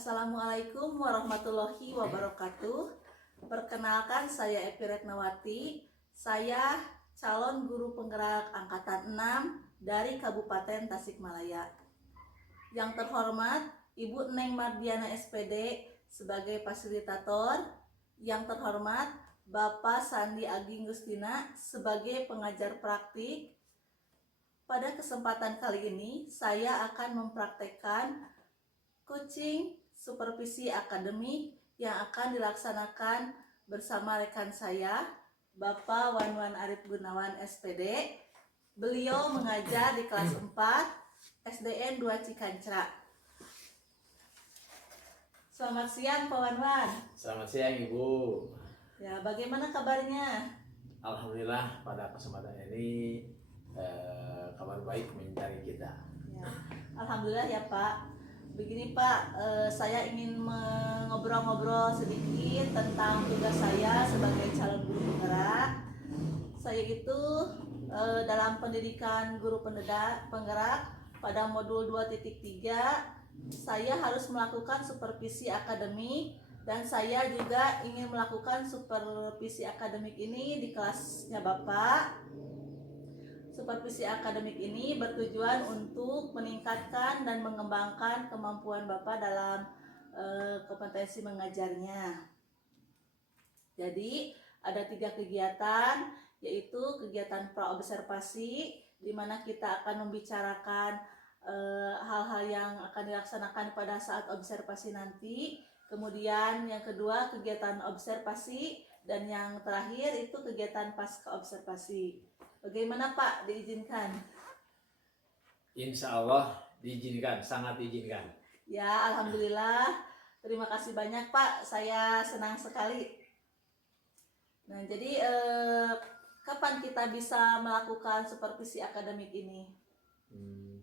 Assalamualaikum warahmatullahi wabarakatuh. Perkenalkan, saya Epi Retnawati. Saya calon guru penggerak angkatan 6 dari Kabupaten Tasikmalaya. Yang terhormat Ibu Neng Mardiana SPD sebagai fasilitator. Yang terhormat Bapak Sandi Aging Gustina sebagai pengajar praktik. Pada kesempatan kali ini saya akan mempraktekkan coaching supervisi akademik yang akan dilaksanakan bersama rekan saya, Bapak Wanwan Arif Gunawan SPD. Beliau mengajar di kelas 4 SDN 2 Cikancra. Selamat siang Pak Wanwan. Selamat siang Ibu. Ya, bagaimana kabarnya? Alhamdulillah pada kesempatan ini kabar baik mencari kita. Ya, Alhamdulillah ya Pak. Begini Pak, saya ingin ngobrol-ngobrol sedikit tentang tugas saya sebagai calon guru penggerak. Saya itu dalam pendidikan guru penggerak pada modul 2.3 saya harus melakukan supervisi akademik, dan saya juga ingin melakukan supervisi akademik ini di kelasnya Bapak. Supervisi akademik ini bertujuan untuk meningkatkan dan mengembangkan kemampuan Bapak dalam kompetensi mengajarnya. Jadi ada 3 kegiatan, yaitu kegiatan praobservasi, di mana kita akan membicarakan hal-hal yang akan dilaksanakan pada saat observasi nanti. Kemudian yang kedua kegiatan observasi, dan yang terakhir itu kegiatan pasca observasi. Bagaimana Pak, diizinkan? Insya Allah diizinkan, sangat diizinkan. Ya, Alhamdulillah. Terima kasih banyak Pak, saya senang sekali. Nah, jadi kapan kita bisa melakukan supervisi akademik ini?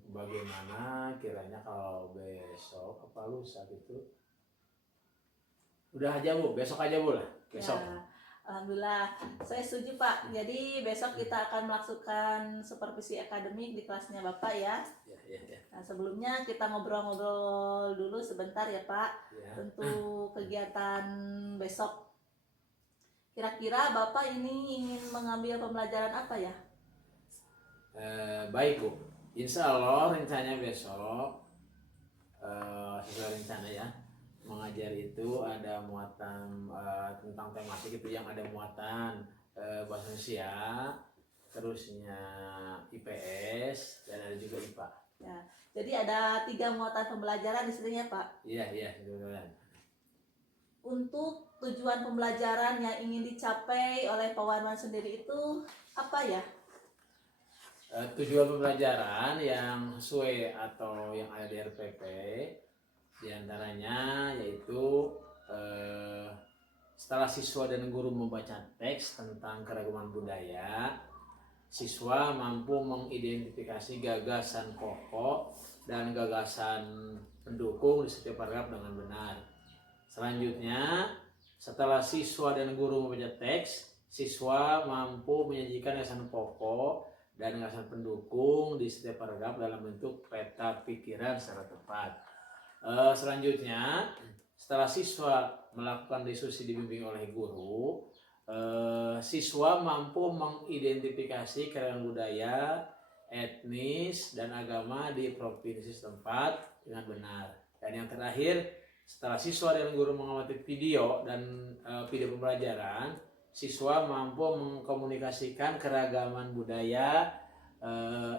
Bagaimana kiranya kalau besok apa lusa gitu? Udah aja Bu, besok aja Bu lah. Besok. Ya, Alhamdulillah, saya setuju Pak. Jadi besok kita akan melakukan supervisi akademik di kelasnya Bapak ya. Ya. Nah, sebelumnya kita ngobrol-ngobrol dulu sebentar ya Pak. Ya. Untuk kegiatan besok. Kira-kira Bapak ini ingin mengambil pembelajaran apa ya? Baik Bu, Insya Allah rencananya besok sesuai rencana ya. Mengajar itu ada muatan tentang tematik itu yang ada muatan bahasa Indonesia, terusnya IPS, dan ada juga IPA. Ya, jadi ada 3 muatan pembelajaran di sini ya Pak? Iya, betul. Untuk tujuan pembelajaran yang ingin dicapai oleh Pak Wanwan sendiri itu apa ya? Tujuan pembelajaran yang sesuai atau yang ada di RPP diantaranya yaitu setelah siswa dan guru membaca teks tentang keragaman budaya, siswa mampu mengidentifikasi gagasan pokok dan gagasan pendukung di setiap paragraf dengan benar. Selanjutnya, setelah siswa dan guru membaca teks, siswa mampu menyajikan gagasan pokok dan gagasan pendukung di setiap paragraf dalam bentuk peta pikiran secara tepat. Selanjutnya, setelah siswa melakukan diskusi dibimbing oleh guru, siswa mampu mengidentifikasi keragaman budaya, etnis, dan agama di provinsi setempat dengan benar. Dan yang terakhir, setelah siswa dan guru mengamati video dan video pembelajaran, siswa mampu mengkomunikasikan keragaman budaya,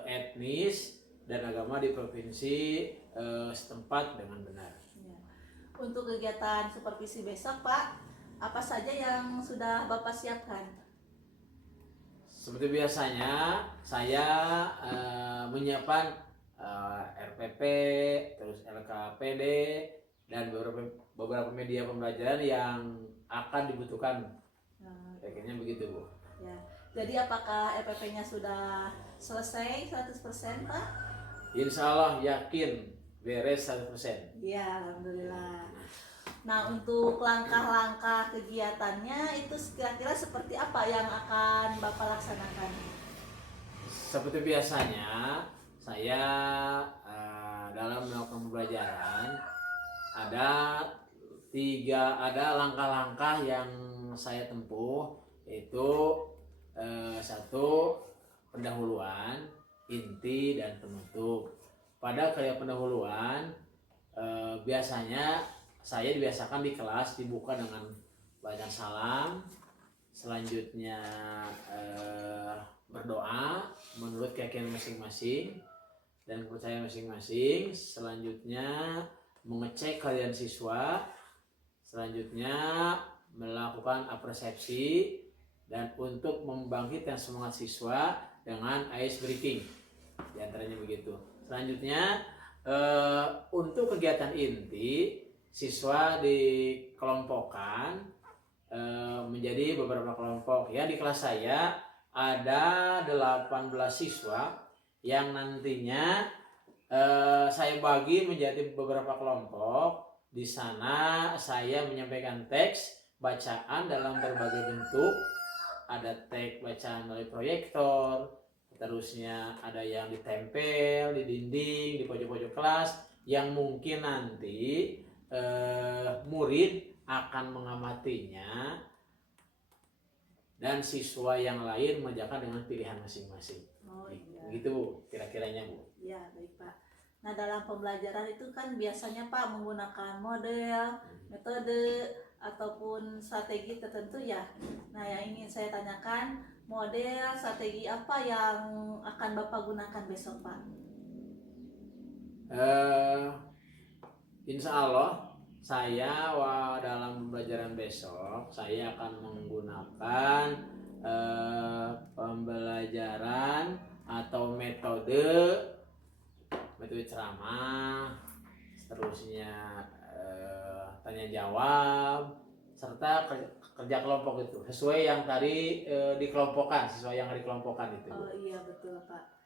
etnis, dan agama di provinsi setempat dengan benar. Ya. Untuk kegiatan supervisi besok Pak, apa saja yang sudah Bapak siapkan? Seperti biasanya, saya menyiapkan RPP, terus LKPD, dan beberapa media pembelajaran yang akan dibutuhkan. Kayaknya begitu, Bu. Ya. Jadi apakah EPP-nya sudah selesai 100% Pak? Insya Allah yakin beres 100%. Ya, alhamdulillah. Nah, untuk langkah-langkah kegiatannya itu kira-kira seperti apa yang akan Bapak laksanakan? Seperti biasanya, saya dalam melakukan pembelajaran ada langkah-langkah yang saya tempuh, yaitu satu, pendahuluan, inti, dan penutup. Pada karya pendahuluan, biasanya saya dibiasakan di kelas dibuka dengan bacaan salam, selanjutnya berdoa menurut keyakinan masing-masing dan kepercayaan masing-masing, selanjutnya mengecek kalian siswa, selanjutnya melakukan apresiasi, dan untuk membangkitkan semangat siswa dengan ice breaking, diantaranya begitu. Selanjutnya untuk kegiatan inti, siswa dikelompokkan menjadi beberapa kelompok. Ya, di kelas saya ada 18 siswa yang nantinya saya bagi menjadi beberapa kelompok. Di sana saya menyampaikan teks bacaan dalam berbagai bentuk. Ada teks bacaan melalui proyektor, terusnya ada yang ditempel di dinding, di pojok-pojok kelas, yang mungkin nanti murid akan mengamatinya dan siswa yang lain mengerjakan dengan pilihan masing-masing. Oh iya. Begitu Bu, kira-kiranya Bu. Ya, baik Pak. Nah, dalam pembelajaran itu kan biasanya Pak menggunakan model, metode, ataupun strategi tertentu ya. Nah, yang ingin saya tanyakan, model, strategi apa yang akan Bapak gunakan besok Pak? Insya Allah saya dalam pembelajaran besok saya akan menggunakan pembelajaran atau metode ceramah, seterusnya tanya jawab, serta kerja kelompok itu sesuai yang tadi dikelompokkan, sesuai yang dikelompokkan itu. Oh iya, betul Pak.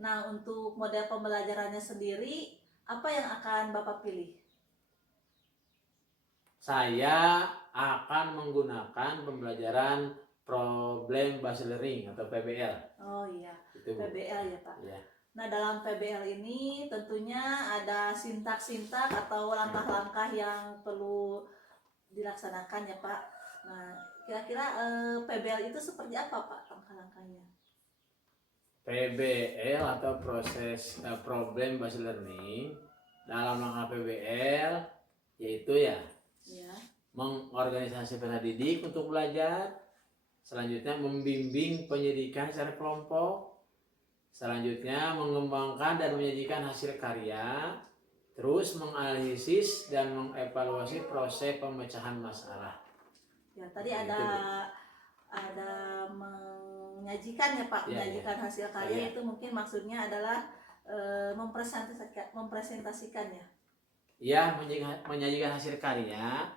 Nah, untuk model pembelajarannya sendiri, apa yang akan Bapak pilih? Saya akan menggunakan pembelajaran problem based learning atau PBL. Oh iya, Itu, PBL ya Pak. Ya. Nah, dalam PBL ini tentunya ada sintak-sintak atau langkah-langkah yang perlu dilaksanakan ya Pak. Nah, kira-kira PBL itu seperti apa Pak langkah-langkahnya? PBL atau proses problem based learning, dalam langkah PBL yaitu ya mengorganisasi peserta didik untuk belajar, selanjutnya membimbing penyidikan secara kelompok, selanjutnya mengembangkan dan menyajikan hasil karya, terus menganalisis dan mengevaluasi proses pemecahan masalah. Ya, tadi ada menyajikan ya Pak, menyajikan hasil karya itu mungkin maksudnya adalah mempresentasikan ya. Ya, menyajikan hasil karya.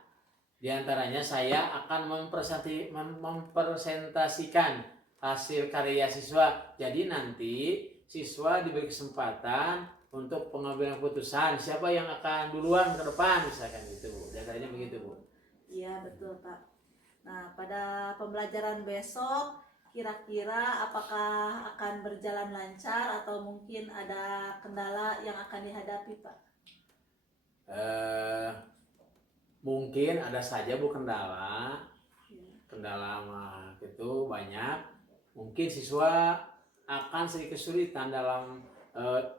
Di antaranya saya akan mempresentasikan hasil karya siswa. Jadi nanti siswa diberi kesempatan untuk pengambilan keputusan siapa yang akan duluan ke depan, misalkan gitu Bu. Di antaranya begitu Bu. Iya, betul Pak. Nah, pada pembelajaran besok kira-kira apakah akan berjalan lancar atau mungkin ada kendala yang akan dihadapi Pak? mungkin ada saja Bu kendala. Ya. Kendala mah itu banyak. Mungkin siswa akan sedikit kesulitan dalam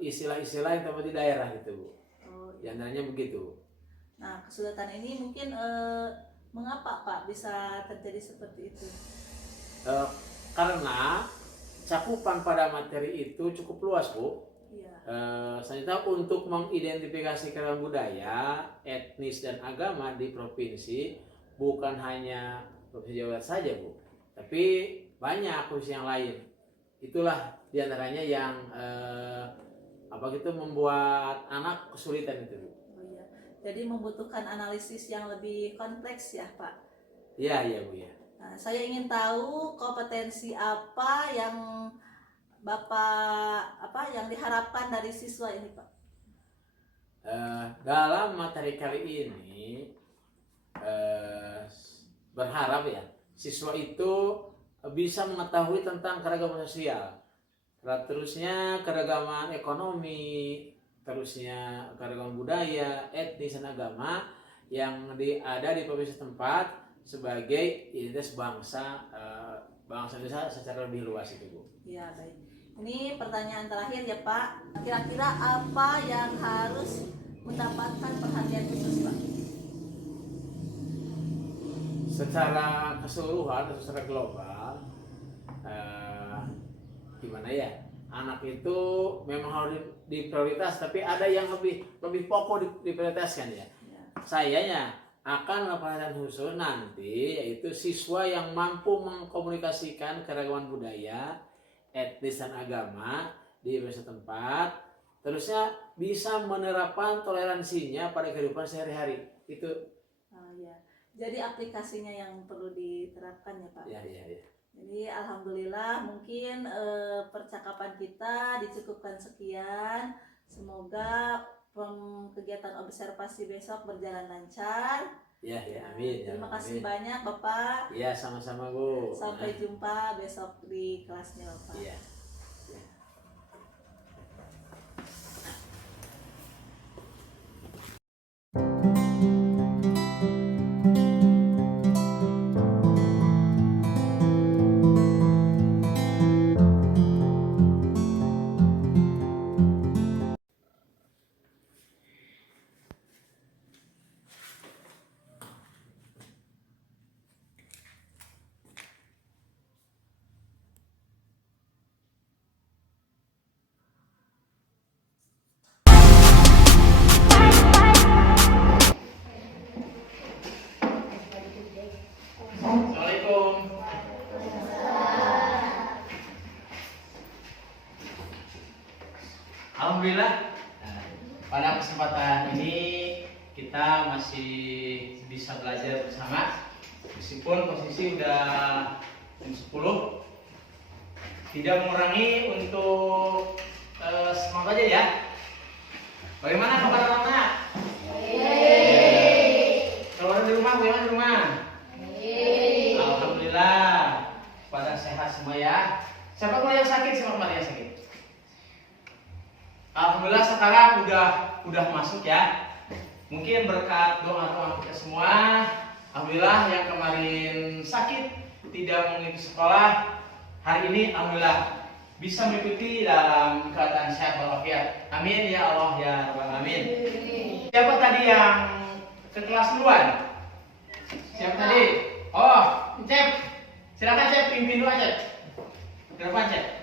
istilah-istilah yang terdapat di daerah gitu Bu. Oh, Di iya. antaranya begitu. Nah, kesulitan ini mungkin mengapa Pak bisa terjadi seperti itu? Karena cakupan pada materi itu cukup luas Bu. Iya. Selanjutnya untuk mengidentifikasi keragaman budaya, etnis dan agama di provinsi bukan hanya Provinsi Jawa Barat saja Bu, tapi banyak provinsi yang lain. Itulah diantaranya yang membuat anak kesulitan itu Bu. Oh iya. Jadi membutuhkan analisis yang lebih kompleks ya Pak. Iya Bu ya. Nah, saya ingin tahu kompetensi apa yang Bapak yang diharapkan dari siswa ini Pak. Dalam materi kali ini berharap ya siswa itu bisa mengetahui tentang keragaman sosial, terusnya keragaman ekonomi, terusnya keragaman budaya, etnis dan agama yang ada di provinsi tempat sebagai identitas bangsa Indonesia secara lebih luas itu Bu. Ya baik. Ini pertanyaan terakhir ya Pak. Kira-kira apa yang harus mendapatkan perhatian khusus Pak? Secara keseluruhan atau secara global, gimana ya? Anak itu memang harus diprioritas, tapi ada yang lebih pokok diprioritaskan ya. Sayanya akan mendapatkan khusus nanti yaitu siswa yang mampu mengkomunikasikan keragaman budaya, etnis dan agama di desa tempat, terusnya bisa menerapkan toleransinya pada kehidupan sehari-hari. Itu. Ya. Jadi aplikasinya yang perlu diterapkan ya Pak. Ya. Jadi alhamdulillah mungkin percakapan kita dicukupkan sekian. Semoga kegiatan observasi besok berjalan lancar. Ya, amin. Terima kasih banyak Bapak. Ya, sama-sama Bu. Sampai jumpa besok di kelasnya Bapak. Iya. Assalamualaikum. Alhamdulillah, pada kesempatan ini kita masih bisa belajar bersama meskipun posisi udah jam 10, tidak mengurangi untuk semangat aja ya. Bagaimana kabar anak-anak? Kalau ada di rumah, bagaimana di rumah? Alhamdulillah, pada sehat semua ya. Siapa kemarin yang sakit? Alhamdulillah sekarang udah masuk ya. Mungkin berkat doa kita semua, alhamdulillah yang kemarin sakit tidak mengikuti sekolah, hari ini alhamdulillah bisa mengikuti dalam keadaan sehat walafiat. Amin ya Allah ya Rabbal Alamin. Siapa tadi yang ke kelas duluan? Siapa tadi? Oh, Cep. Silakan Cep, pimpin dulu aja. Kenapa Cep?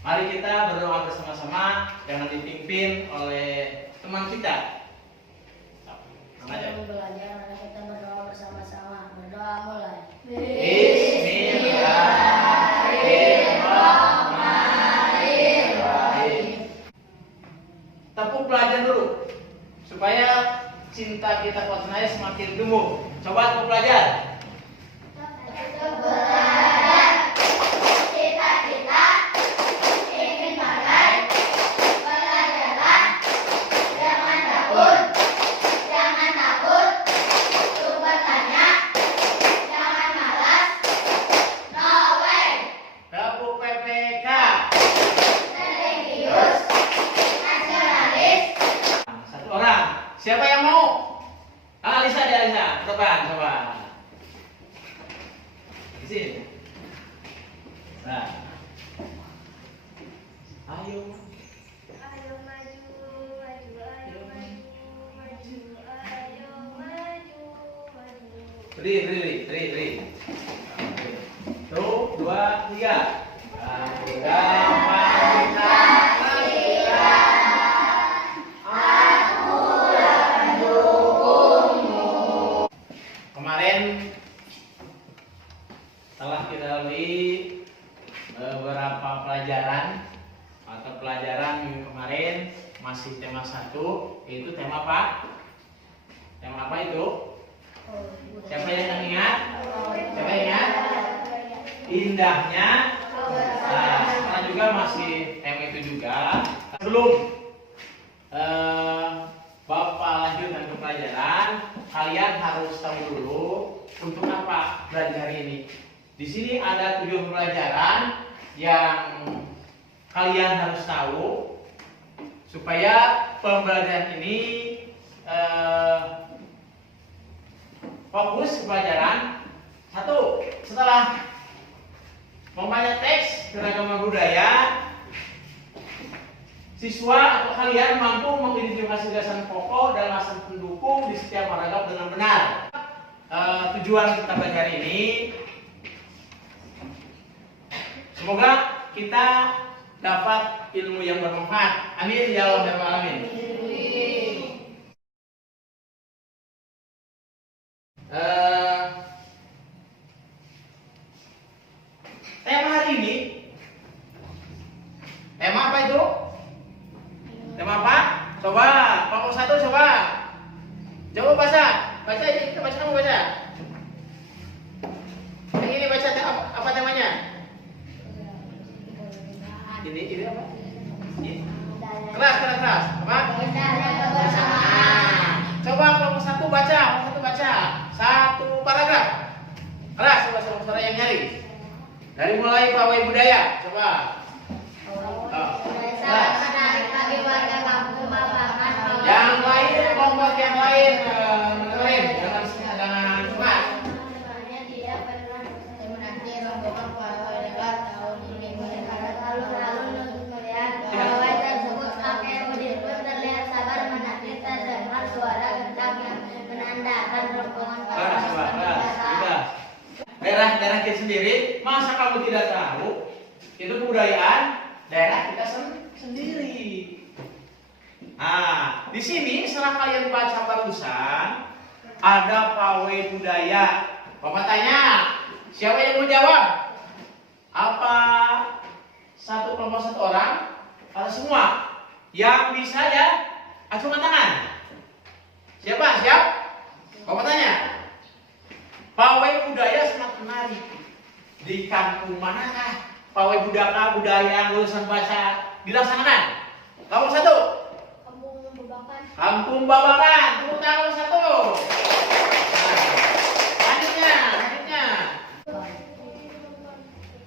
Mari kita berdoa bersama-sama, jangan dipimpin oleh teman kita. Sebelum belajar, mari kita berdoa bersama-sama. Berdoa mulai. Bismillahirrahmanirrahim. Tepuk pelajaran dulu supaya cinta kita kepada saya semakin tumbuh. Coba tepuk pelajaran. Tepuk PPK. Satu orang. coba. Di sini. Nah. Ayo. Ayo maju, maju, ayo maju, maju, ayo maju, maju. Beri. Tuh, 2, 3. Pancasila. Kemarin telah kita lalui beberapa pelajaran atau pelajaran minggu kemarin masih tema 1, yaitu tema apa? Tema apa itu? Siapa yang ingat? Siapa yang ingat? Indahnya. Nah, sekarang juga masih tema itu juga. Sebelum Bapak lanjutkan ke pelajaran, kalian harus tahu dulu untuk apa belajar ini. Di sini ada 7 pelajaran yang kalian harus tahu supaya pembelajaran ini fokus ke pelajaran. 1. Setelah membaca teks keragaman budaya, siswa atau kalian mampu mengidentifikasi gagasan pokok dan alasan pendukung di setiap paragraf dengan benar. Tujuan kita belajar ini, semoga kita dapat ilmu yang bermanfaat. Amin ya Allah ya alamin. Tema hari ini, tema apa itu? Tema apa? Coba, kelompok 1 coba. Coba baca ini, kita baca, kamu baca. Yang ini baca apa temanya? Ini apa? Ini. Kelas. Apa? Coba kelompok 1 baca, satu paragraf. Kelas, coba saudara yang nyari. Dari mulai pawai budaya, coba. Yang lain, kelompok yang lain, dengerin dengan cepat. Tidak pernah menanti rombongan pawai lewat tahun ini. Alun-alun untuk melihat pawai tersebut, kakek Udin pun terlihat sabar menanti terdengar suara kencang yang menandakan rombongan pawai. Daerah kita sendiri, masa kamu tidak tahu? Itu kebudayaan daerah kita sendiri. Nah, di sini setelah kalian baca barusan, ada pawai budaya. Bapak tanya, siapa yang mau jawab? Apa kelompok 1 orang? Atau semua? Yang bisa ya, acungkan tangan. Siapa? Siap? Bapak tanya. Pawai budaya sangat menarik. Di kampung manakah pawai budaya yang lulusan baca dilaksanakan? Kelompok 1. Kampung Babakan. Tepuk tangan 1. Nah, selanjutnya.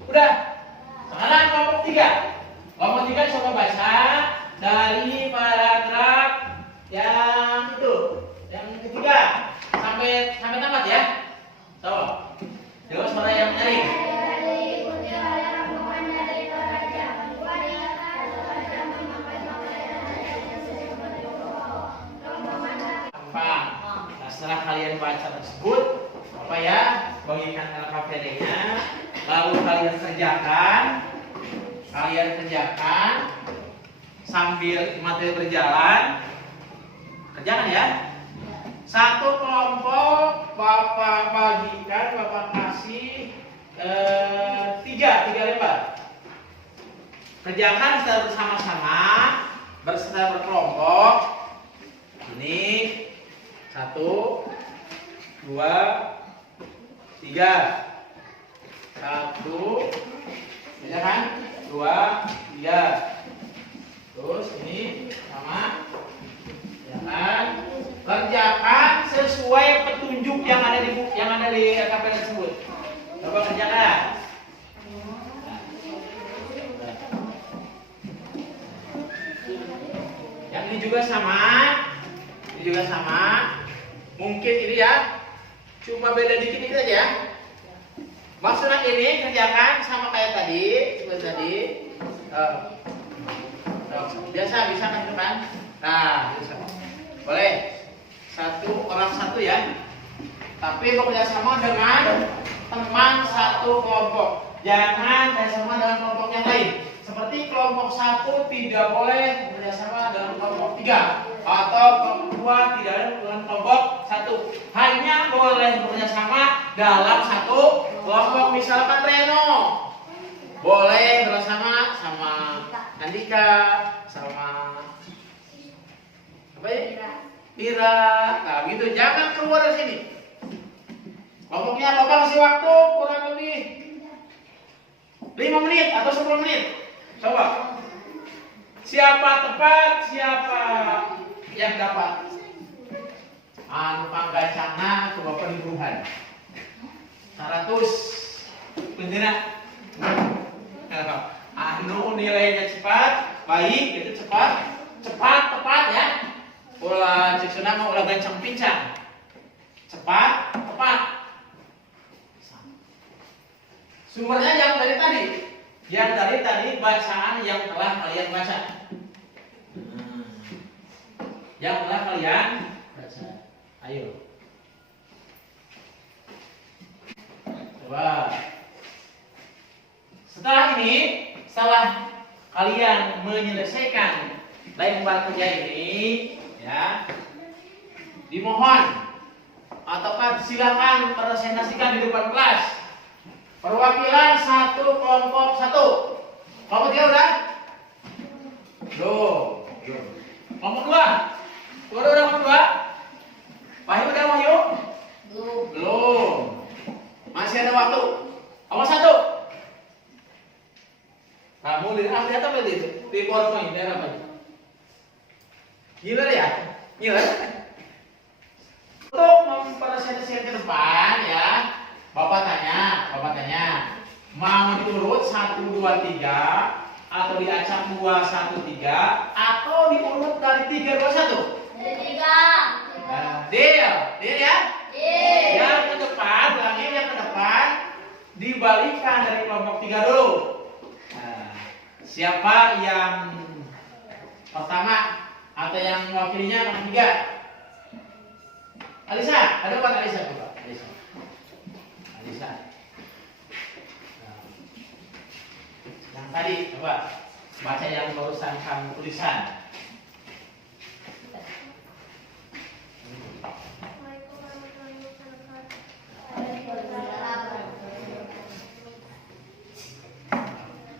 Udah. Sekarang kelompok 3. Kelompok 3 coba baca dari paragraf yang itu, yang ketiga sampai tamat ya. Coba. Coba suara yang nyari. Setelah kalian baca tersebut, apa ya, bagikan LKPD-nya, lalu kalian kerjakan sambil materi berjalan. Kerjakan ya. 1 kelompok Bapak bagikan, Bapak kasih 3 lembar. Kerjakan secara bersama-sama, secara berkelompok. Ini 1, 2, 3. 1, ya kan? 2, 3. Terus ini sama, ya kan? Kerjakan sesuai petunjuk yang ada di LKPD tersebut. Coba kerjakan. Yang ini juga sama. Mungkin ini ya Cuma beda dikit-dikit aja ya. Maksudnya ini kerjakan sama kayak tadi, seperti tadi. Biasa bisa kan itu kan? Nah, bisa. Boleh. Orang satu ya. Tapi bekerja sama dengan teman satu kelompok. Jangan bekerjasama dengan kelompok yang lain. Seperti kelompok satu tidak boleh bekerjasama dengan kelompok tiga, atau kelompok dua tidak boleh dengan kelompok satu. Hanya boleh bekerjasama dalam satu kelompok. Misalkan Reno boleh bersama sama Andika, sama apa ya? Mira. Nah gitu, jangan keluar dari sini. Kelompoknya Bapak kasih waktu kurang lebih 5 menit atau 10 menit. Coba. Siapa tepat, siapa yang dapat? Anu panggacana ke Bapak di Peruhan. 100 beneran. Anu nilainya cepat, baik, itu cepat, tepat ya. Ulah cek sunama ulah gancang pincang. Cepat, tepat. Sumbernya yang dari tadi. Yang dari tadi bacaan yang telah kalian baca. Yang telah kalian baca. Ayo. Coba. Setelah ini, setelah kalian menyelesaikan lembar kerja ini, ya, dimohon ataukah silakan presentasikan di depan kelas. Perwakilan satu kelompok satu. Kelompok tiga udah? Belum. Kelompok dua? Udah kelompok dua? Wahyu udah Wahyu? Belum. Masih ada waktu. Kelompok satu. Kamu lihat apa itu? Di PowerPoint lihat apa? Gila ya? Gila. Untuk mempresentasikan ke depan ya. Bapak tanya, mau diurut 1, 2, 3 atau diacak 2, 1, 3 atau diurut dari 3, 2, 1? Dari 3. Deal ya? Deal. Yang ke depan, yang ke depan dibalikan dari kelompok 3 dulu. Nah, siapa yang pertama atau yang mewakilinya kelompok 3? Alisa, ada buat Alisa coba. Alisa. Nah, yang tadi coba baca yang barusan kamu tulisan.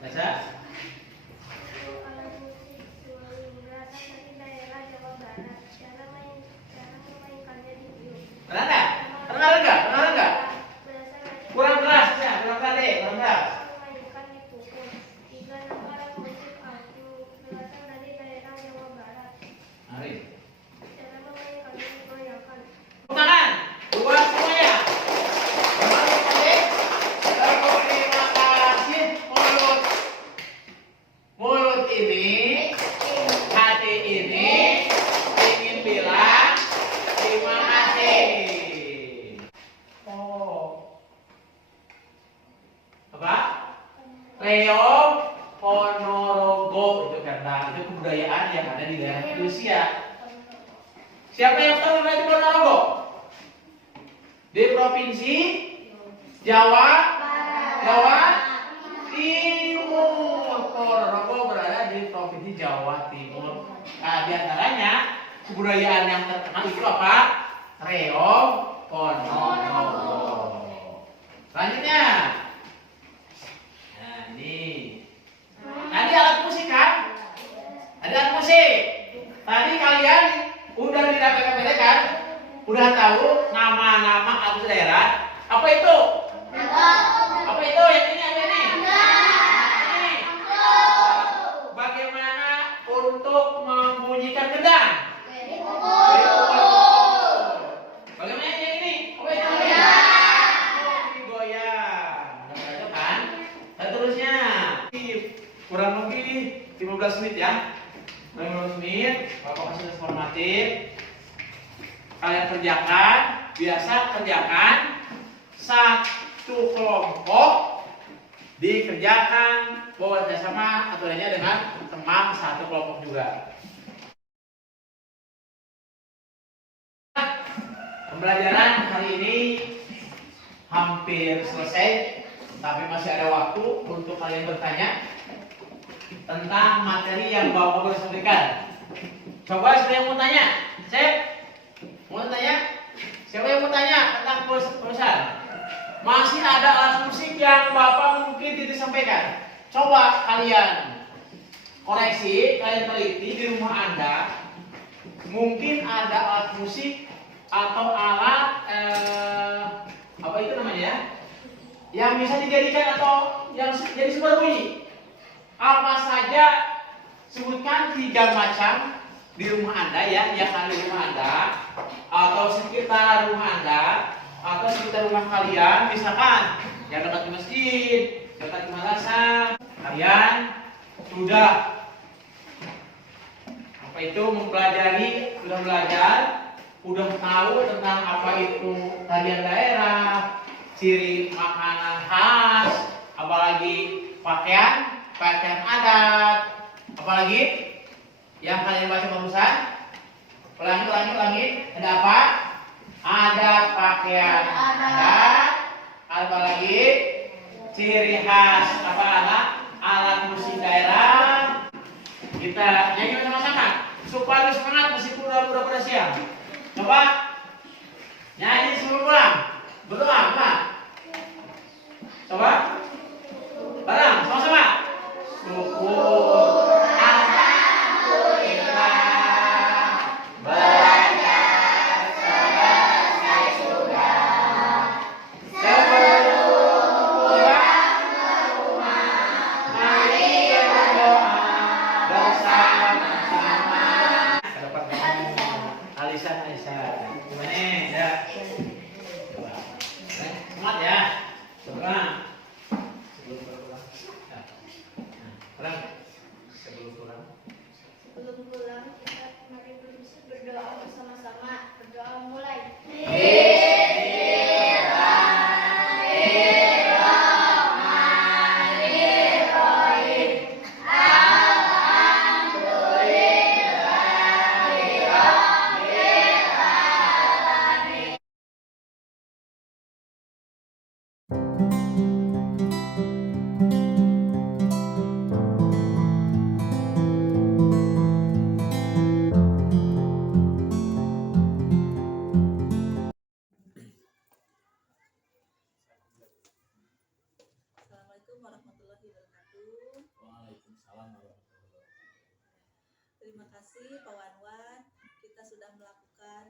Baca. Pernah enggak? Kurang keras ya, kurang keras. Mari. Tangan, dua semuanya. Terima kasih mulut ini, hati ini ingin bilang terima kasih. Apa? Leo Ponorogo itu karena itu kebudayaan yang ada di daerah Indonesia. Siapa yang tahu wilayah Ponorogo? Di provinsi Jawa Timur. Ponorogo berada di provinsi Jawa Timur. Nah, di antaranya kebudayaan yang terkenal itu apa? Reog Ponorogo. Selanjutnya. Nah, ini. Tadi alat musik kan? Ada alat musik. Tadi kalian udah di PKPD kan? Udah tahu nama-nama alat daerah? Apa itu? Apa itu? Yang ini, yang ini? Ini. Bagaimana untuk membunyikan gendang? Bagaimana yang ini? Apa itu? Digoyang. Itu kan? Dan terusnya kurang lebih 15 menit ya. 15 menit, Bapak kasih informatif. Kalian kerjakan. biasa kerjakan satu kelompok dikerjakan bersama atau lainnya dengan teman satu kelompok juga. Pembelajaran hari ini hampir selesai, tapi masih ada waktu untuk kalian bertanya tentang materi yang Bapak boleh sampaikan. Coba siapa yang mau tanya? Mau tanya? Siapa yang mau tanya tentang perusahaan? Masih ada alat musik yang Bapak mungkin tidak sampaikan. Coba kalian koreksi, kalian teliti di rumah Anda. Mungkin ada alat musik atau alat apa itu namanya ya? Yang bisa dijadikan atau yang jadi sumber bunyi. Apa saja? Sebutkan 3 macam di rumah Anda ya, yang ada di rumah Anda atau sekitar rumah Anda atau sekitar rumah kalian, misalkan yang dekat di masjid, dekat di madrasah, kalian sudah apa itu mempelajari, sudah belajar, sudah tahu tentang apa itu tarian daerah, ciri makanan khas, apalagi pakaian adat, apalagi yang kalian baca barusan. Ulangi. Ada apa? Ada pakaian adat, apa lagi? Ciri khas apa alat musik daerah. Kita nyanyi bersama-sama supaya semangat meskipun udah pada siang. Coba nyanyi sebelum pulang. Berdoa, Pak. Coba bareng sama-sama. Syukur. Semangat ya. Sebelum pulang kita mari berdoa bersama-sama. Berdoa mulai. Assalamualaikum warahmatullahi wabarakatuh. Waalaikumsalam warahmatullahi wabarakatuh. Terima kasih Pak Wanwan. Kita sudah melakukan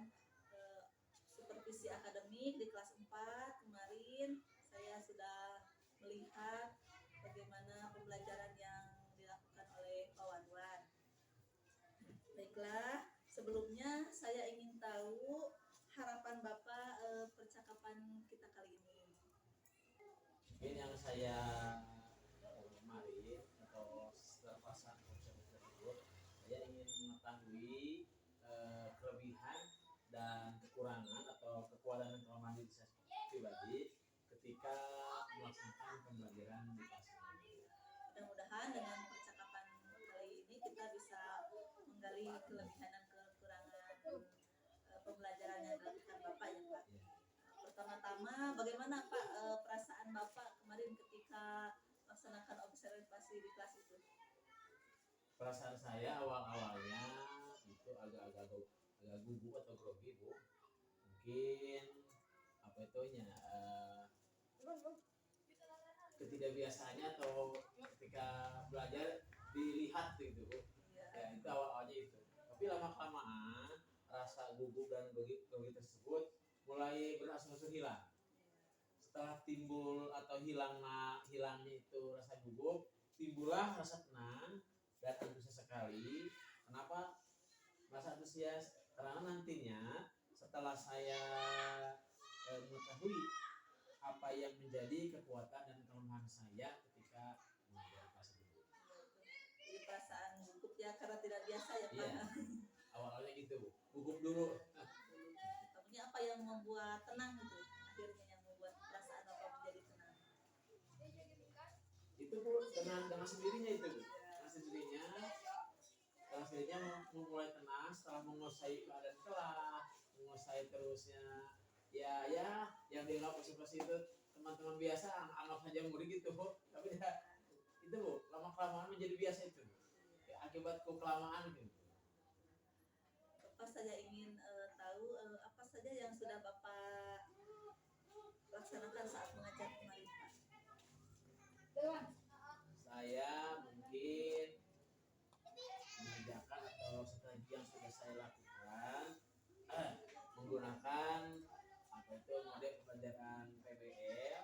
supervisi akademik di kelas 4 kemarin. Saya sudah melihat bagaimana pembelajaran yang dilakukan oleh Pak Wanwan. Baiklah, sebelumnya saya ingin tahu harapan Bapak percakapan kita kali ini. Mungkin yang saya kemarin atau setelah pasang konsep tersebut, saya ingin mengetahui kelebihan dan kekurangan atau kekuatan dan kelemahan diri saya pribadi ketika melaksanakan pembelajaran di kelas ini. Mudah-mudahan dengan percakapan kali ini kita bisa menggali kelebihan dan kekurangan pembelajaran yang dilakukan Bapak ya Pak. Pertama-tama bagaimana Pak perasaan Bapak kemarin ketika melaksanakan observasi di kelas itu? Perasaan saya awal-awalnya itu agak gugup atau grogi Bu. Mungkin apa itunya ketidakbiasaannya atau ketika belajar dilihat gitu Bu. Ya itu awal-awalnya itu. Tapi lama-kelamaan rasa gugup dan grogi tersebut mulai berangsur-angsur hilang. Setelah timbul atau hilangnya itu rasa gugup, timbullah rasa tenang dan antusias sekali. Kenapa rasa antusias? Karena nantinya setelah saya mengetahui apa yang menjadi kekuatan dan kelemahan saya ketika belajar kelas tersebut. Jadi perasaan gugup ya karena tidak biasa ya Pak. Iya. Awalnya gitu, gugup dulu. Tentunya apa yang membuat tenang gitu, akhirnya yang membuat perasaan Bapak menjadi tenang? Itu Bu dengan sendirinya itu Bu. Dengan sendirinya memulai tenang setelah menguasai keadaan kelas, menguasai terusnya ya yang dianggap pasti itu teman-teman biasa anggap saja murid gitu Bu. Tapi ya itu Bu lama kelamaan menjadi biasa itu ya, akibat kelamaan gitu. Bapak saya ingin tahu apa saja yang sudah Bapak laksanakan saat mengajar kemarin Pak? Saya mungkin mengerjakan atau strategi yang sudah saya lakukan menggunakan apa itu model pembelajaran PBL,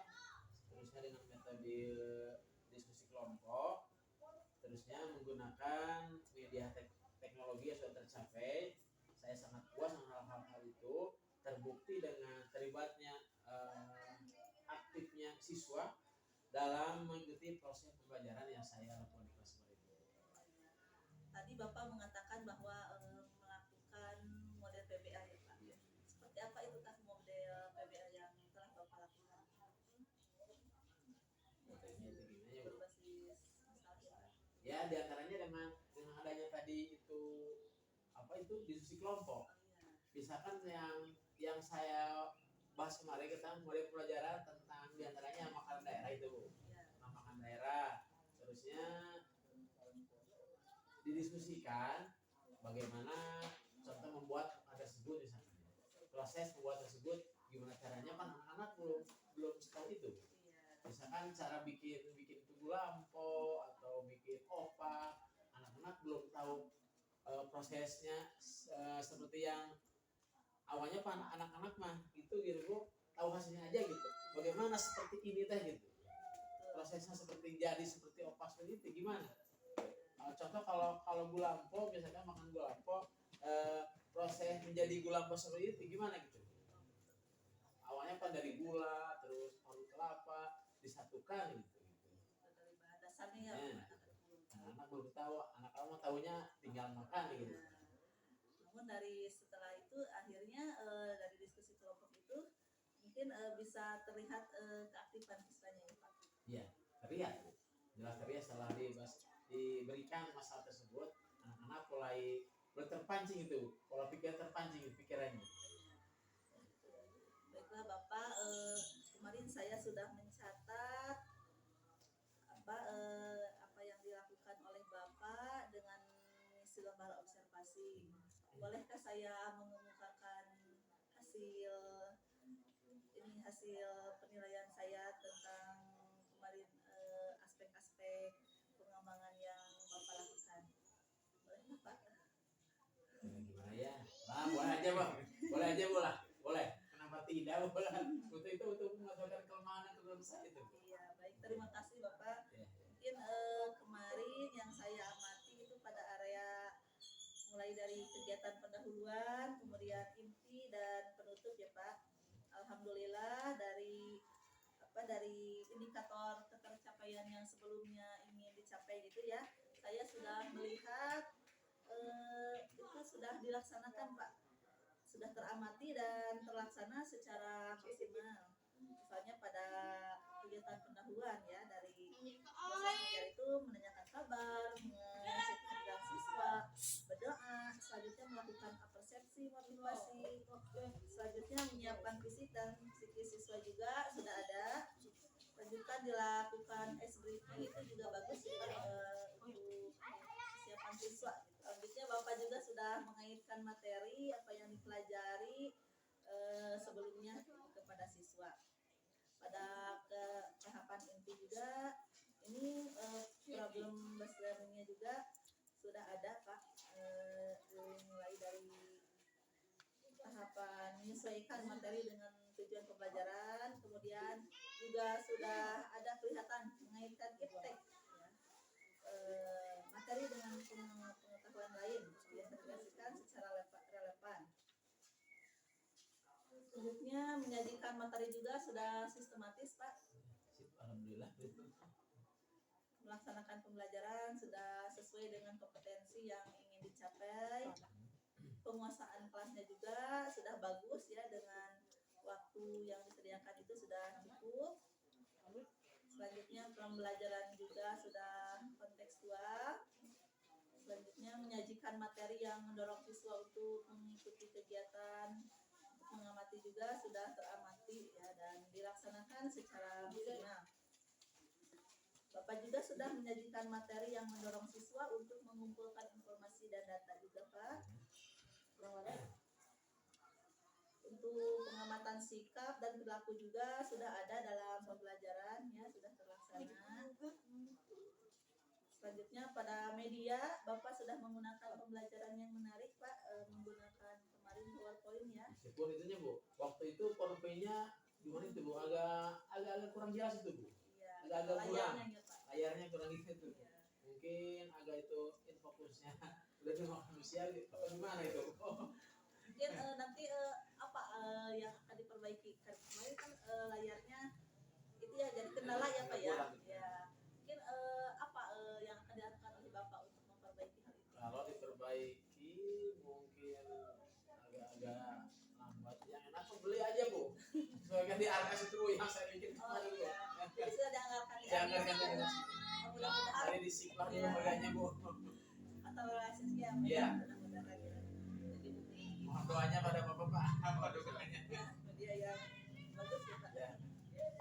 terusnya dengan metode diskusi kelompok, terusnya menggunakan media teknologi yang sudah tercapai. Saya sangat puas dengan hal-hal itu, terbukti dengan terlibatnya aktifnya siswa dalam mengikuti proses pembelajaran yang saya lakukan di kelas kemarin. Tadi Bapak mengatakan bahwa melakukan model PBA ya Pak. Iya. Seperti apa itu Kak model PBA yang telah Bapak lakukan? Modelnya begini ya Bu. Berbasis masalah ya Pak. Ya diantaranya dengan adanya tadi itu apa itu diskusi kelompok. Oh iya. Misalkan yang saya bahas kemarin tentang model pelajaran tentang diantaranya makanan daerah itu Bu. Iya. Makanan daerah, terusnya didiskusikan bagaimana contoh membuat makanan tersebut misalnya proses membuat tersebut gimana caranya kan anak-anak belum tahu itu. Iya. Misalkan cara bikin tugu lampu atau bikin opak, anak-anak belum tahu prosesnya seperti yang awalnya pan anak-anak mah itu gitu Bu tahu hasilnya aja gitu bagaimana seperti ini teh gitu prosesnya seperti jadi seperti opak seperti itu gimana contoh kalau gulampo misalkan makan gulampo proses menjadi gulampo seperti itu gimana gitu awalnya kan dari gula terus parut kelapa disatukan gitu Dari bahan dasarnya ya Nah. Pak. anak baru tahu anak kamu tahunya tinggal makan gitu. Nah, namun dari setelah itu akhirnya dari diskusi kelompok itu mungkin bisa terlihat keaktifan siswanya ya Pak. Iya, terlihat. Jelas terlihat setelah diberikan masalah tersebut, anak-anak mulai terpancing itu, pola pikir terpancing itu pikirannya. Baiklah Bapak, kemarin saya sudah mencatat apa yang dilakukan oleh Bapak dengan mengisi lembar observasi. Bolehkah saya mengemukakan hasil penilaian saya tentang kemarin aspek-aspek pengembangan yang Bapak lakukan? Boleh Bapak? Gimana ya? Nah, boleh aja Bang, boleh. Kenapa tidak boleh? Itu untuk mengatakan kelemahan atau kelemahan saya itu. Iya, baik. Terima kasih Bapak. Ya. Mungkin kemarin yang saya amati itu pada area mulai dari kegiatan pendahuluan, kemudian inti dan penutup ya Pak. Alhamdulillah dari indikator ketercapaian yang sebelumnya ingin dicapai gitu ya, saya sudah melihat itu sudah dilaksanakan Pak, sudah teramati dan terlaksana secara maksimal. Misalnya pada kegiatan pendahuluan ya dari proses mengajar itu menanyakan kabar, mengecek kehadiran siswa, berdoa, selanjutnya melakukan persepsi motivasi, selanjutnya menyiapkan fisik dan psikis siswa juga sudah ada. Lanjutkan dilakukan ice briefing itu juga bagus ya untuk kesiapan siswa. Selanjutnya Bapak juga sudah mengaitkan materi apa yang dipelajari sebelumnya kepada siswa. Pada tahapan inti juga ini problem based learning-nya juga sudah ada Pak, mulai dari tahapan menyesuaikan materi dengan tujuan pembelajaran, kemudian juga sudah ada kelihatan mengaitkan iptek ya, materi dengan pengetahuan lain diintegrasikan secara relevan. Selanjutnya menyajikan materi juga sudah sistematis Pak. Alhamdulillah. Melaksanakan pembelajaran sudah sesuai dengan kompetensi yang ingin dicapai. penguasaan kelasnya juga sudah bagus ya, dengan waktu yang disediakan itu sudah cukup. Selanjutnya pembelajaran juga sudah kontekstual. Selanjutnya menyajikan materi yang mendorong siswa untuk mengikuti kegiatan, untuk mengamati juga sudah teramati ya, dan dilaksanakan secara maksimal. Bapak juga sudah menyajikan materi yang mendorong siswa untuk mengumpulkan informasi dan data juga, Pak. Untuk pengamatan sikap dan perilaku juga sudah ada dalam pembelajaran ya, sudah terlaksana. Selanjutnya pada media, Bapak sudah menggunakan pembelajaran yang menarik, Pak, menggunakan kemarin PowerPoint ya. Meskipun itunya Bu, waktu itu PowerPoint-nya gimana itu Bu, agak kurang jelas itu Bu, Iya, agak kurang, layarnya ya, Pak. layarnya kurang gitu. Iya. Mungkin agak itu fokusnya udah cuma manusia gitu, atau gimana itu? Mungkin nanti apa yang akan diperbaiki, kan kemarin kan layarnya itu ya jadi kendala ya, Pak ya. Ya mungkin apa yang akan dilakukan oleh Bapak untuk memperbaiki hal itu? Kalau diperbaiki mungkin agak-agak lambat, yang enak beli aja Bu, soalnya di arkas itu yang saya bikin Oh kemarin Bu. iya, jadi sudah dianggarkan di Jangan atas. kan Mudah-mudahan hari disiplin dulu harganya Bu. atau realisasi ya, Pak. Iya. Mudah-mudahan ya. Jadi bukti Mohon doanya pada Bapak, apa doanya? media yang bagus ya, Pak. Ya.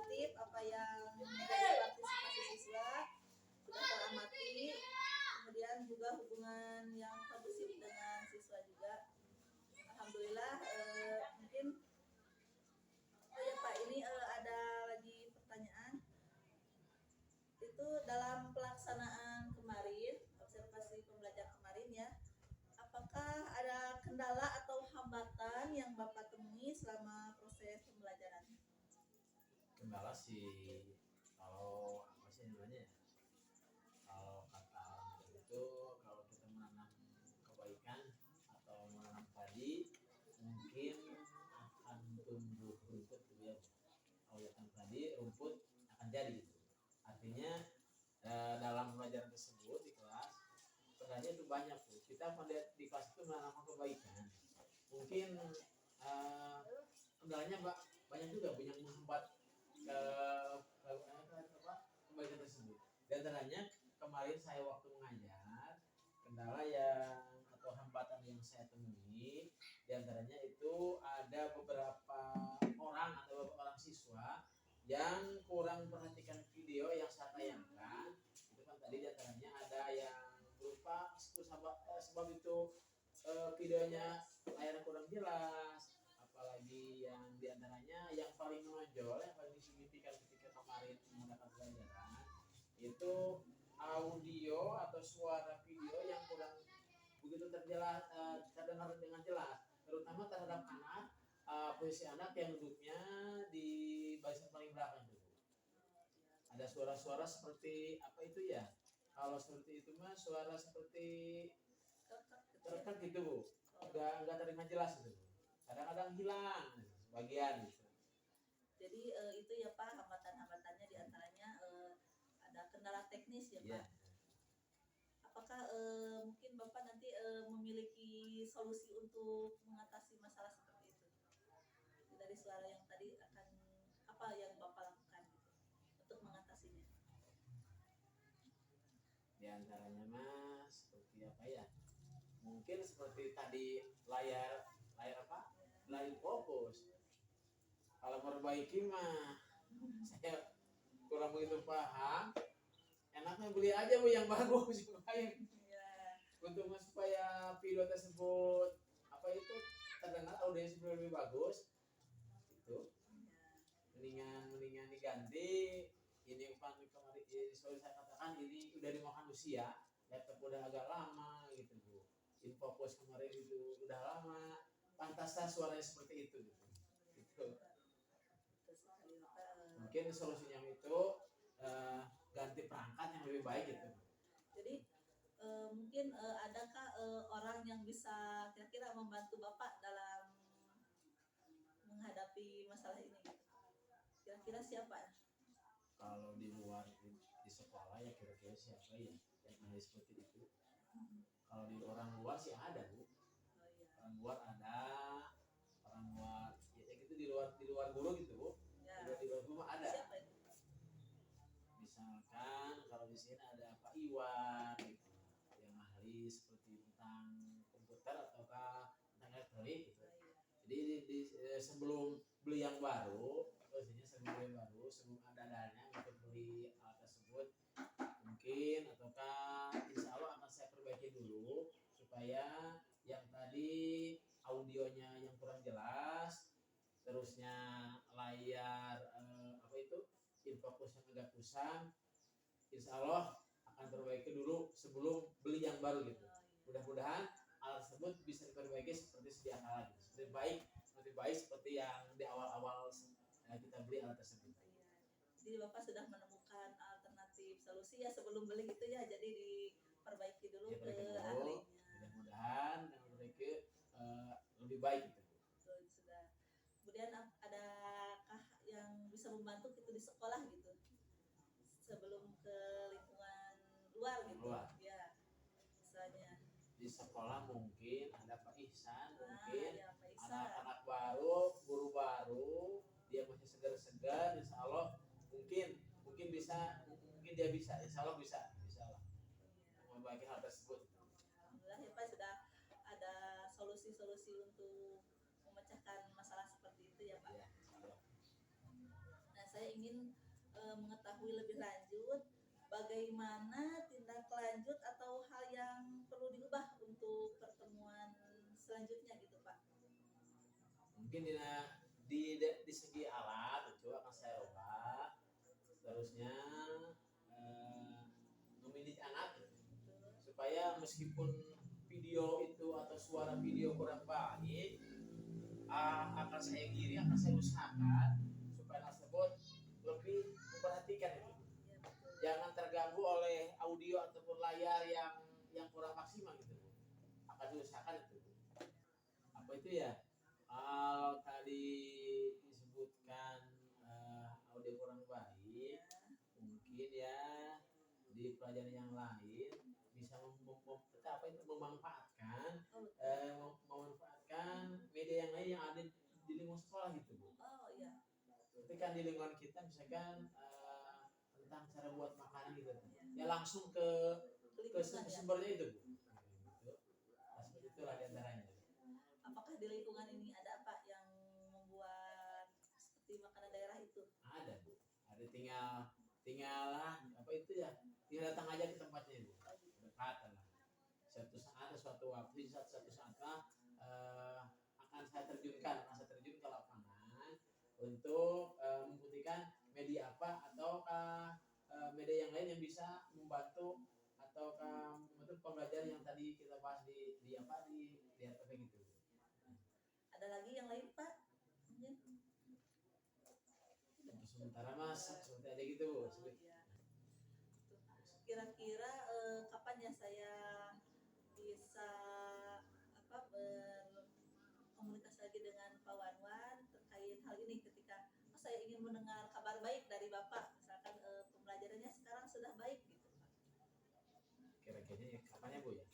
Tip apa yang menjadi partisipasi siswa sudah teramati, kemudian juga hubungan yang kondusif dengan siswa juga. Alhamdulillah, mungkin oh ya Pak, ini ada lagi pertanyaan. Itu dalam pelaksanaan kemarin, observasi pembelajaran kemarin ya, apakah ada kendala atau hambatan yang Bapak temui selama proses pembelajaran? Kendala sih, kalau apa sih namanya ya? Kalau kata orang itu, kalau kita menanam kebaikan atau menanam padi, mungkin akan tumbuh rumput gitu ya. Kalau tanam padi, rumput akan jadi gitu. Artinya dalam pembelajaran tersebut di kelas, sebenarnya itu banyak tuh. Kita pada di kelas itu menanam kebaikan. Mungkin kendalanya banyak juga, banyak menghambat kebaikan tersebut. Di antaranya kemarin saya waktu mengajar, kendala yang atau hambatan yang saya temui, di antaranya itu ada beberapa orang atau beberapa orang siswa yang kurang perhatikan video yang saya tayangkan. Itu kan tadi di antaranya ada yang berupa sebab itu videonya layarnya kurang jelas, apalagi yang diantaranya yang paling menonjol, yang paling signifikan ketika kemarin menggunakan pelajaran itu audio atau suara video yang kurang begitu terdengar dengan jelas, terutama terhadap anak, posisi anak yang duduknya di barisan paling belakang itu. Ada suara-suara seperti apa itu ya? Kalau seperti itu mah suara seperti terdekat gitu Bu, nggak terdengar jelas itu. Kadang-kadang hilang sebagian gitu. Jadi itu ya Pak, hambatan-hambatannya diantaranya ada kendala teknis ya Pak. Yeah. Apakah mungkin Bapak nanti memiliki solusi untuk mengatasi masalah seperti itu? Dari suara yang tadi akan apa yang Bapak lakukan gitu untuk mengatasinya? Di antaranya Mas seperti apa ya? Mungkin seperti tadi layar apa? Layar fokus. Kalau memperbaiki mah saya kurang begitu paham. Enaknya beli aja Bu yang bagus supaya untuk supaya video tersebut apa itu terdengar audiens lebih bagus. Itu mendingan diganti. Ini kemarin saya katakan ini udah dimakan usia, laptop udah agak lama gitu Bu. Infokus kemarin itu udah lama, pantaslah suaranya seperti itu gitu. Gitu. Mungkin solusinya itu ganti perangkat yang lebih baik gitu. Jadi mungkin adakah orang yang bisa kira-kira membantu Bapak dalam menghadapi masalah ini? Kira-kira siapa? Kalau di luar di sekolah ya kira-kira siapa ya yang ada seperti itu? Kalau di orang luar sih ada Bu. Oh, iya. Orang luar ada, orang luar ya gitu, di luar guru gitu Bu. Ya. Di luar guru mah ada. Siapa itu? Misalkan kalau di sini ada Pak Iwan gitu, yang ahli seperti tentang komputer ataukah tentang elektronik gitu. Oh, iya. Jadi sebelum beli yang baru, biasanya sebelum beli yang baru, sebelum ada dananya untuk beli alat tersebut, mungkin ataukah insya Allah akan saya perbaiki dulu supaya yang tadi audionya yang kurang jelas, terusnya layar apa itu infocus yang agak kusam, insya Allah akan perbaiki dulu sebelum beli yang baru gitu. Oh, iya. Mudah-mudahan alat tersebut bisa diperbaiki seperti sedia kala gitu. Lebih baik seperti yang di awal-awal kita beli alat tersebut. Iya. Jadi Bapak sudah menemukan alternatif solusi ya sebelum beli gitu ya. Jadi diperbaiki dulu Ya, ke perbaiki dulu. ahlinya. Mudah-mudahan yang memperbaiki lebih baik gitu. Betul, sudah. Kemudian adakah yang bisa membantu gitu di sekolah gitu sebelum ke lingkungan luar gitu? Luar. Ya, misalnya. Di sekolah mungkin ada Pak Ihsan, mungkin Ya, Pak Ihsan. anak-anak baru, guru baru, dia masih segar-segar, insya Allah mungkin dia bisa, insya Allah bisa Allah memperbaiki hal tersebut. Alhamdulillah ya Pak sudah ada solusi-solusi untuk memecahkan masalah seperti itu ya Pak. Ya, insya Allah. Nah saya ingin mengetahui lebih lanjut bagaimana tindak lanjut atau hal yang perlu diubah untuk pertemuan selanjutnya gitu Pak. Mungkin di segi alat itu akan saya ubah, terusnya memilih anak supaya meskipun video itu atau suara video kurang baik, akan saya usahakan supaya anak tersebut lebih memperhatikan itu, Ya, betul. jangan terganggu oleh audio ataupun layar yang kurang maksimal gitu. Akan diusahakan itu. Apa itu ya? Kalau tadi disebutkan audio kurang baik, mungkin ya di pelajaran yang lain bisa memanfaatkan media yang lain yang ada di lingkungan sekolah gitu Bu. Oh iya. Tapi kan di lingkungan kita misalkan tentang cara buat makanan gitu, ya langsung ke Lingkungan ya. sumbernya itu Bu. Gitu. Nah, seperti itulah diantaranya. Apakah di lingkungan ini ada Pak yang membuat seperti makanan daerah itu? Ada Bu. Ada tinggal apa itu ya? Tinggal datang aja ke tempatnya Bu. Dekatan lah. Suatu waktu satu saat akan saya terjun ke lapangan untuk membuktikan media apa ataukah media yang lain yang bisa membantu ataukah membantu pembelajaran yang tadi kita bahas di RTP gitu. Ada lagi yang lain Pak? Mungkin? Untuk sementara mas seperti aja gitu. Oh, iya. Kira-kira kapan ya saya bisa berkomunikasi lagi dengan Pak Wanwan terkait hal ini ketika saya ingin mendengar kabar baik dari Bapak, misalkan pembelajarannya sekarang sudah baik gitu Pak. Kira-kira ya, kapannya Bu ya?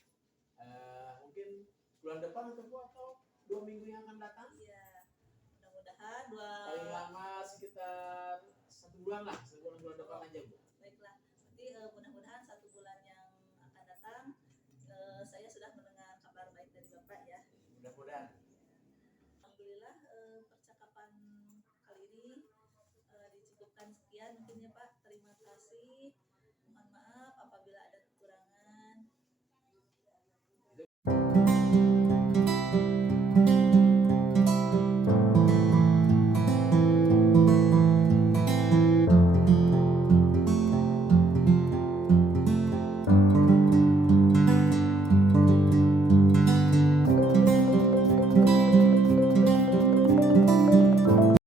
Mungkin bulan depan atau 2 minggu yang akan datang? Iya, mudah-mudahan Paling lama sekitar 1 bulan lah, bulan depan aja Bu. baiklah. Nanti mudah-mudahan 1 bulan yang akan datang saya sudah mendengar kabar baik dari Bapak ya. Mudah-mudahan.